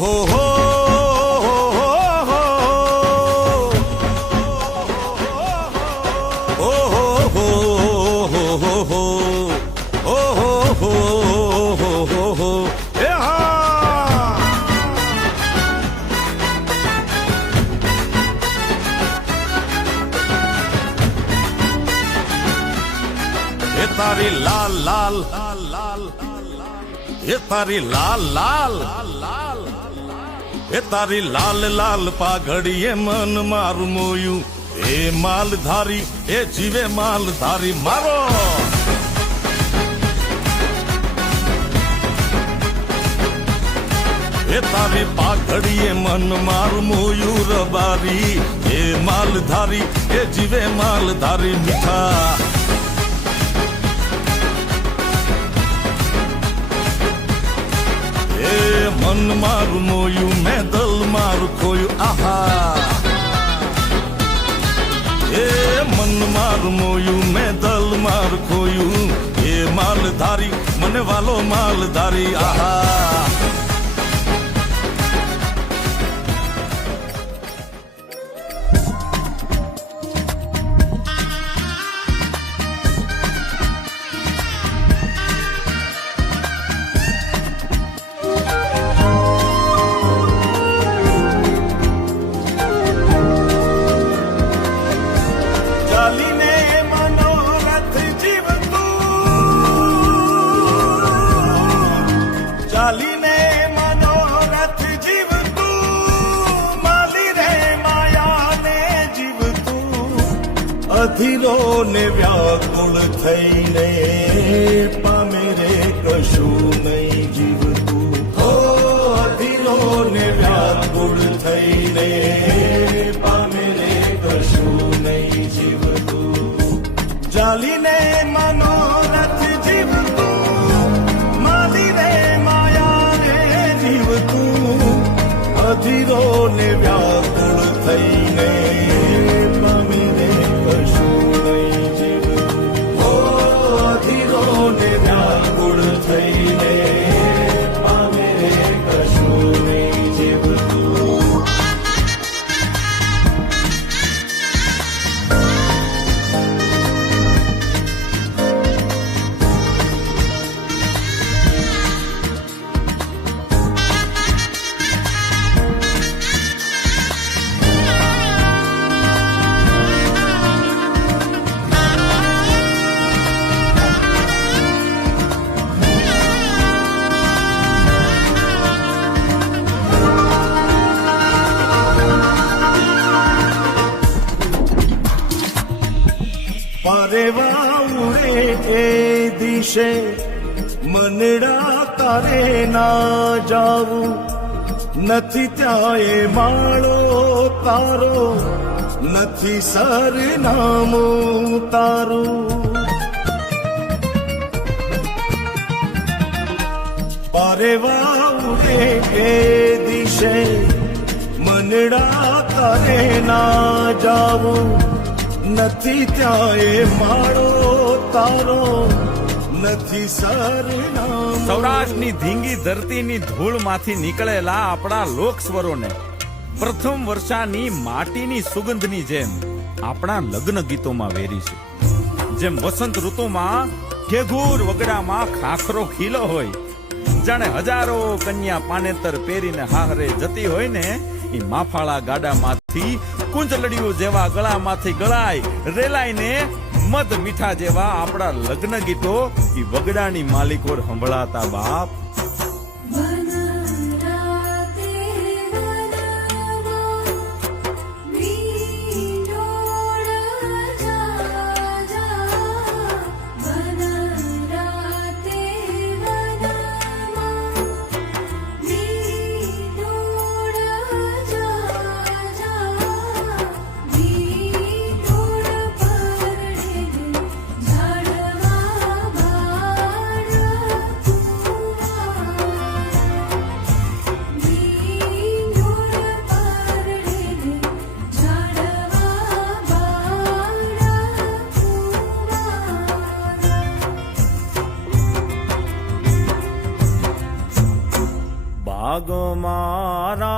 હો હો તારી લાલ લાલ લાલ એ તારી લાલ લાલ એ તારી લાલ લાલ પાઘડીએ મન મારું મોયું એ માલધારી એ જીવે માલધારી મારો એ તારી પાઘડીએ મન મારું મોયું રબારી એ માલધારી એ જીવે માલધારી મીઠા મન મારું મોયું મેં દલ મારું ખોયું આહા એ મન મારું મોયું મેં દલ મારું ખોયું એ માલધારી મને વાલો માલધારી આહા ચાલીને મનોરથ જીવતું માલી રે માયાને જીવતું અધીરો ને વ્યાકુળ થઈને પામે રે કશું નહીં જીવતું હો અધીરો ને વ્યાકુળ થઈને પામે રે કશું નહીં જીવતું ચાલીને મનોરથ જીવતું માલી રે અધીરો ને વ્યાકુળ થઈને પામીને કશું નહીં જીવતું હો અધીરો ને વ્યાકુળ થઈને પામીને કશું નહીં જીવતું પરેવા ઉડે એ દિશે મનડા તારે ના જાવું નથી ત્યાં એ માળો તારો નથી સરનામું તારું પરેવા ઉડે એ દિશે મનડા તારે ના જાવું નથી ત્યાં એ માળો તારો નથી સરનામું સૌરાષ્ટ્રની ધીંગી ધરતીની ધૂળમાંથી નીકળેલા આપણા લોકસ્વરોને પ્રથમ વર્ષાની માટીની સુગંધની જેમ આપણા લગ્ન ગીતોમાં વેરી છે જેમ વસંત ઋતુમાં ઘેઘૂર વગડામાં ખાખરો ખીલો હોય જાણે હજારો કન્યા પાનેતર પહેરીને હાહરે જતી હોય ને એ માફાળા ગાડામાંથી કુંજલડીઓ જેવા ગળામાંથી ગળાય રેલાઈને મધ મીઠા જેવા આપણા લગ્ન ગીતો એ વગડાની માલિકો સંભળાતા બાપ ભાગ મારા